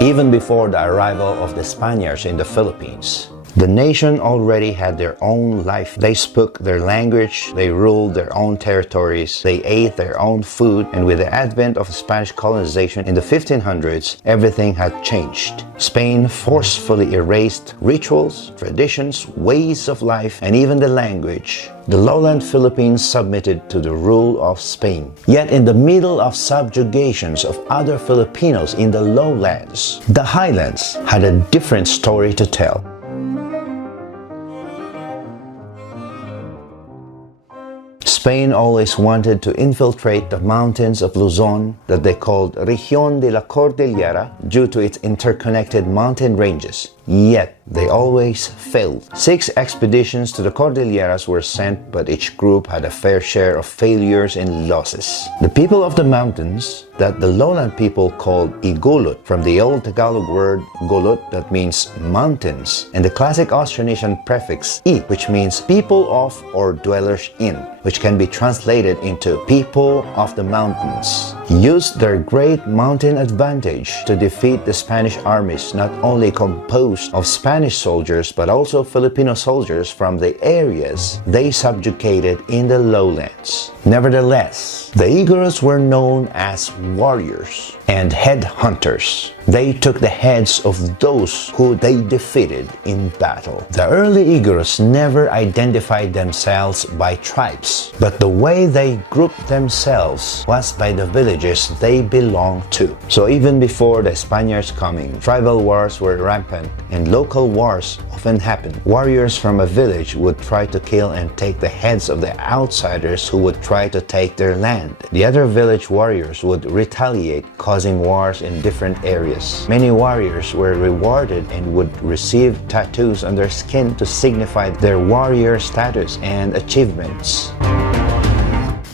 even before the arrival of the Spaniards in the Philippines. The nation already had their own life. They spoke their language, they ruled their own territories, they ate their own food, and with the advent of Spanish colonization in the 1500s, everything had changed. Spain forcefully erased rituals, traditions, ways of life, and even the language. The lowland Philippines submitted to the rule of Spain. Yet in the middle of subjugations of other Filipinos in the lowlands, the highlands had a different story to tell. Spain always wanted to infiltrate the mountains of Luzon that they called Región de la Cordillera due to its interconnected mountain ranges. Yet, they always failed. 6 expeditions to the Cordilleras were sent, but each group had a fair share of failures and losses. The people of the mountains, that the lowland people called Igorot, from the old Tagalog word golot that means mountains, and the classic Austronesian prefix I, which means people of or dwellers in, which can be translated into people of the mountains, used their great mountain advantage to defeat the Spanish armies, not only composed of Spanish soldiers but also Filipino soldiers from the areas they subjugated in the lowlands. Nevertheless, the Igorots were known as warriors and headhunters. They took the heads of those who they defeated in battle. The early Igorots never identified themselves by tribes, but the way they grouped themselves was by the villages they belonged to. So even before the Spaniards' coming, tribal wars were rampant and local wars often happened. Warriors from a village would try to kill and take the heads of the outsiders who would try to take their land. The other village warriors would retaliate, causing wars in different areas. Many warriors were rewarded and would receive tattoos on their skin to signify their warrior status and achievements.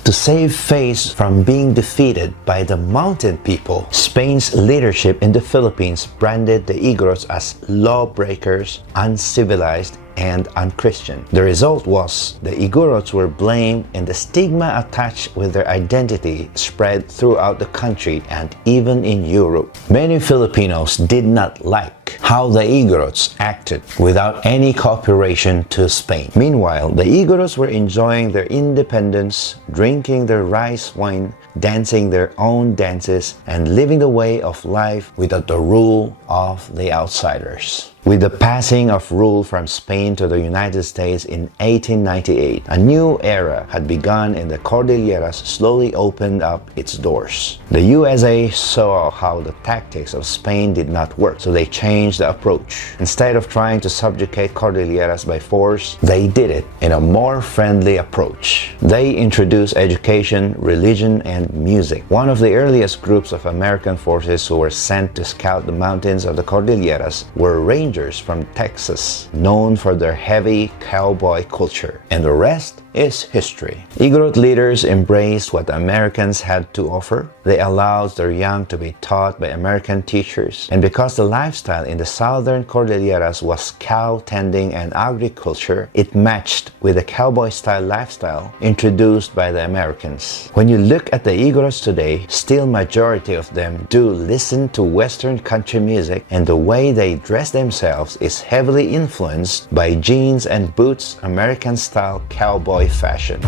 To save face from being defeated by the mountain people, Spain's leadership in the Philippines branded the Igorots as lawbreakers, uncivilized, and unchristian. The result was the Igorots were blamed and the stigma attached with their identity spread throughout the country and even in Europe. Many Filipinos did not like how the Igorots acted without any cooperation to Spain. Meanwhile, the Igorots were enjoying their independence, drinking their rice wine, dancing their own dances, and living the way of life without the rule of the outsiders. With the passing of rule from Spain to the United States in 1898, a new era had begun and the Cordilleras slowly opened up its doors. The USA saw how the tactics of Spain did not work, so they changed the approach. Instead of trying to subjugate Cordilleras by force, they did it in a more friendly approach. They introduced education, religion, and music. One of the earliest groups of American forces who were sent to scout the mountains of the Cordilleras were Rangers from Texas, known for their heavy cowboy culture. And the rest is history. Igorot leaders embraced what the Americans had to offer. They allowed their young to be taught by American teachers. And because the lifestyle in the southern Cordilleras was cow tending and agriculture, it matched with the cowboy-style lifestyle introduced by the Americans. When you look at the Igorots today, still majority of them do listen to Western country music, and the way they dress themselves is heavily influenced by jeans and boots, American-style cowboy fashion.